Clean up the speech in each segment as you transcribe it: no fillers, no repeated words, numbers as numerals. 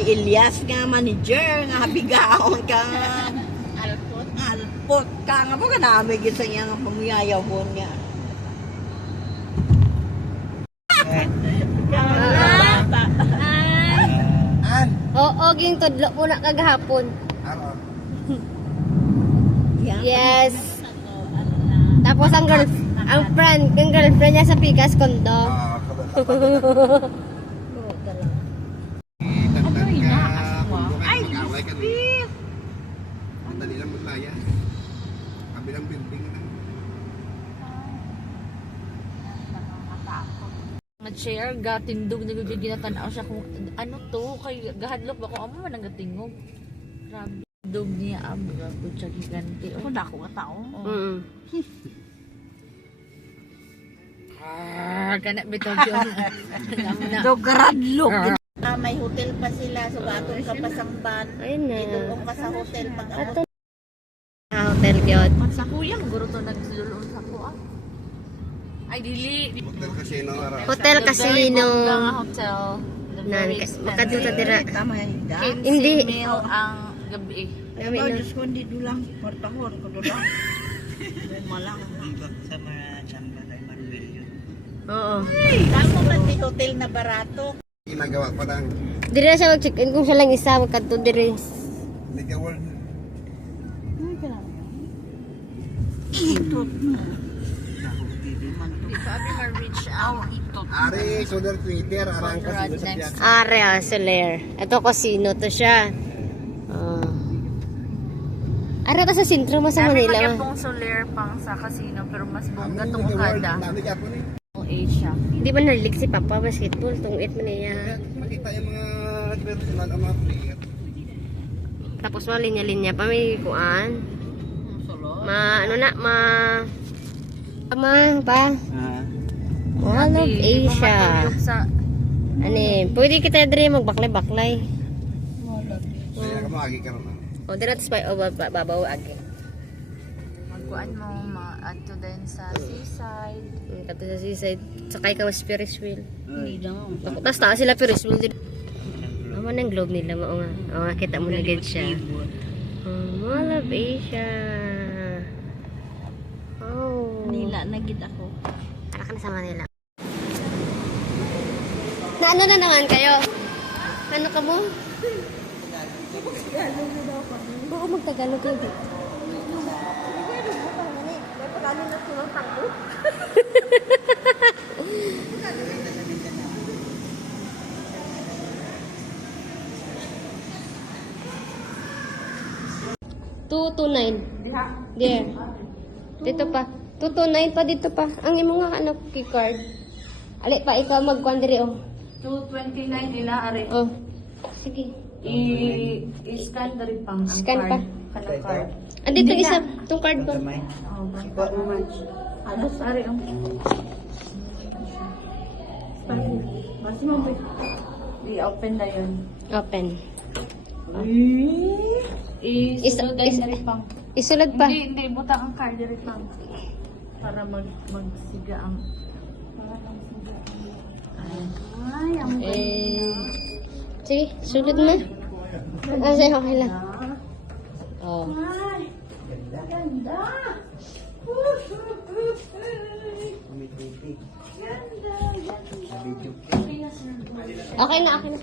Kay Elias nga manager nga bigaon ka alpot ka nga mo kanami gisa niya nga pamuyayaw mo niya. Oo, ging tudlo po na kagahapon. Yes. Tapos ang girlfriend niya sa Pikas Kondo. Ay, sweet! Ang dali lang maglaya. Kabilang building na. Mag-share, gatindog, nagagaginatanao siya kung ano to, kay gahadlok ba kung amo man ang gatingog. Grabe. Dog niya ang gago siya giganti. Ako na ako nga tao. Kanak bitog yun. Dogradlok. May hotel pa sila, so atong ka pasangban. Ayun na. Idulong ka sa hotel pag Ato. Hotel gyud. Sa kuyang, guro to nagsulong sa kuha. Ay, dili. Hotel Casino ara. Hotel Casino. Hotel. Nan, makaduta dira. Tama yan. Hindi. Mil ang gabi. Kami Ikaw, na. Diyos ko, hindi dulang. Portahor ko dulang. Malang. Sa mga chamba kay Manuel yun. Oo. Tama ba di hotel na barato? Ginagawa pa lang. Diri na siya mag-check-in kung siya lang isa magkadto diri. Mega World. Itot na. Sabi ma-reach out. Ari, Solar Twitter, arang Casino sa Next. Piazza. Are Soler. Ito casino to siya. Are to sa sentro mo sa Sabi Manila. mag-ipong solar pang sa casino pero mas bongga Ano, tong Mega World, kada. dami ka po ni. Ang Asia. Di ba nalilig si Papa basketball tungit man niya. Kaya makita yung mga advertisement ang mga player. Tapos mga linya-linya pa may kuan. Ano na pa. All of Asia. Sa Ani, pwede kita diri magbaklay-baklay. Kaya ka maagi ka naman. O dira tas pa babaw agi. magkuan mo, ma-add din sa seaside. Kato sa seaside, sakay ka mas Ferris wheel. Hindi daw. Tapos taas sila Ferris wheel din. Naman ang globe nila mao nga. O nga kita mo na gid siya. All of Asia. Oh. Nila nagid ako. Para ka na sa Manila. Na ano na naman kayo? Ano ka mo? Oo, magtagalog kayo dito. Diha. There. Dito pa. 229 pa dito pa. Ang imo nga ano key card. Ali pa ikaw magkuan diri oh. 229 ila are. Oh. Sige. I-scan na rin pang ang Scan pa. card. Kanang card. Andito isa tong card ba? Oh, basta naman. Halos are ang. Basta mo ba? I-open na yun. Open. Isunod na rin pang. Isulod pa. Hindi, butang ang card rin pang. Para magsiga ang. Ay, ang Sige, sulod mo. Kasi okay lang. Oh. ganda. Okay na, okay na.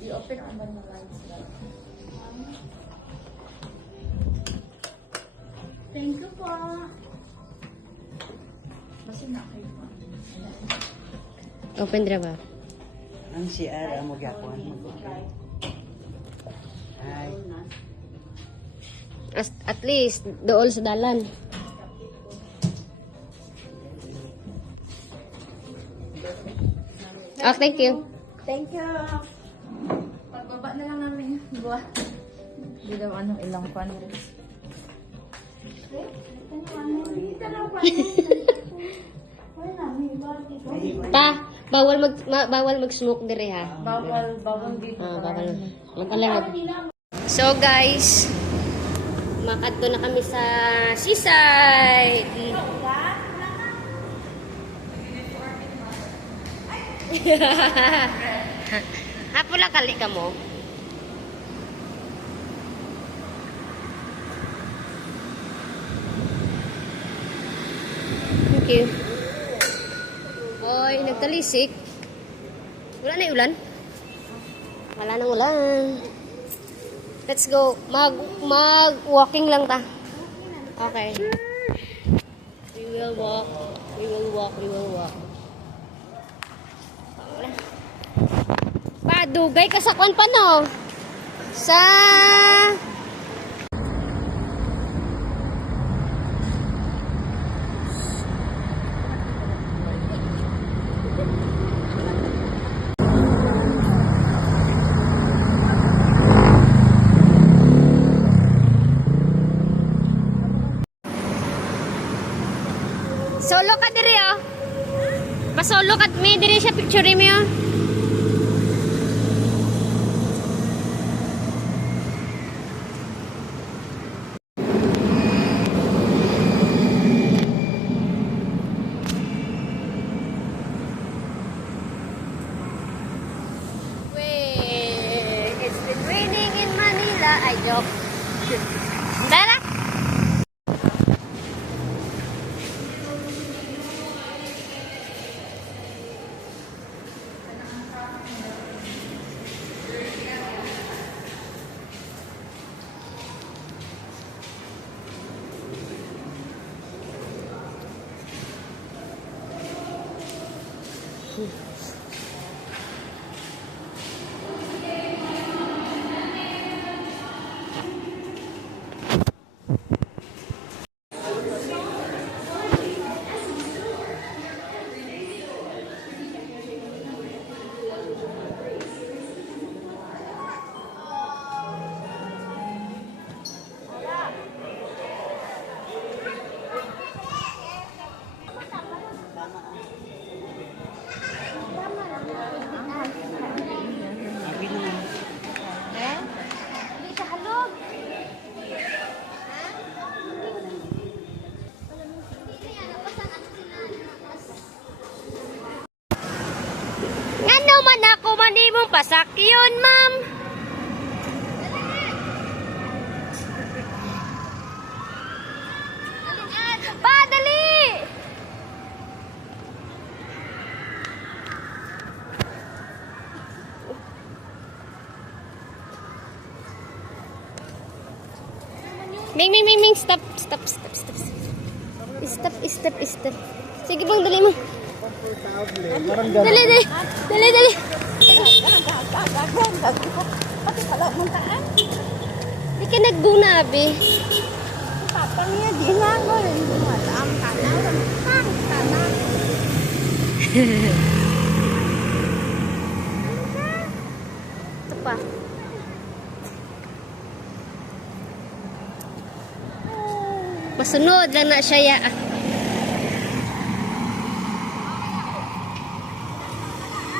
I-open ang ba ng lights? Thank you po. Basta na kayo po. Open dra ba? Ang CR mo gyapon mag-okay. Ay, At least, dool sa dalan. Oh, thank you. Thank you. Pagbaba na lang namin. Buwan. Hindi daw anong ilang pan. Pa, bawal mag-smoke dire ha. Bawal dito. Bawal. Mag-alam. So guys, makadto na kami sa seaside. Hapon lang kali ka mo. Thank you. Hoy, nagtalisik. Wala na yung ulan? Wala nang ulan. Let's go. Mag-walking lang ta. Okay. We will walk. We will walk. We will walk. Padugay ka sa kwan pa no? Sa... Solo ka diri oh. Pasolo ka mi diri siya picture mi oh. Wait, it's been raining in Manila. I joke. Dala. Ngano man ako manimong pasakyon, ma'am? Padali! Ming, stop. Stop. Stop. Sige bang, dali mo. Dali. Di ka nagbunabi. Tapang niya, di na ako. Ang tanaw. Ito pa. Masunod lang na siya ya.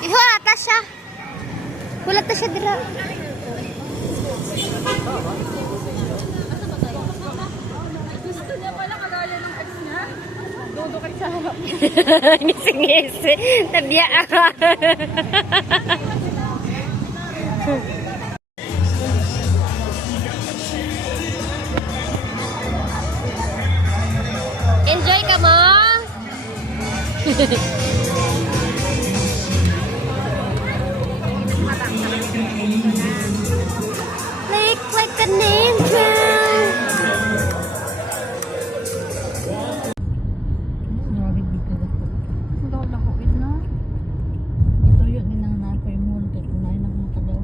Ihulata siya. Hulata siya dira. Gusto niya pala kagaya ng ex niya. Dodo kay sa harap. Ngisi. Tadya ako. Enjoy ka mo? like an angel. Grabe dito na po. Daw nakukit na. Ito yun, ninanapay mo. Tunay na makadaw.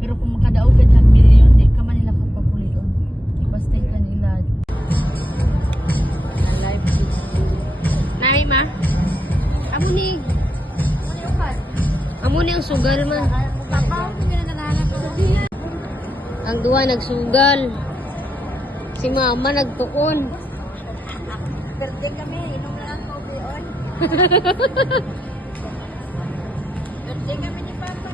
Pero kung makadaw ka dyan, milyon, di ka man nila kapapuliton. Ibastay ka nila. Alive. Nai ma. Amo ni. Amo ni ang sugal man. Ang duwa nagsugal. Si mama nagtuon. Birthday kami, inom na ang kobe on. Birthday kami ni Papa.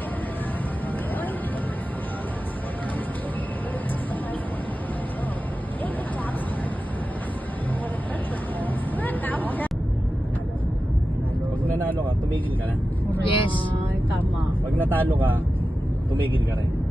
Pag nanalo ka, tumigil ka na. Yes. Ay, tama. Pag natalo ka, tumigil ka rin.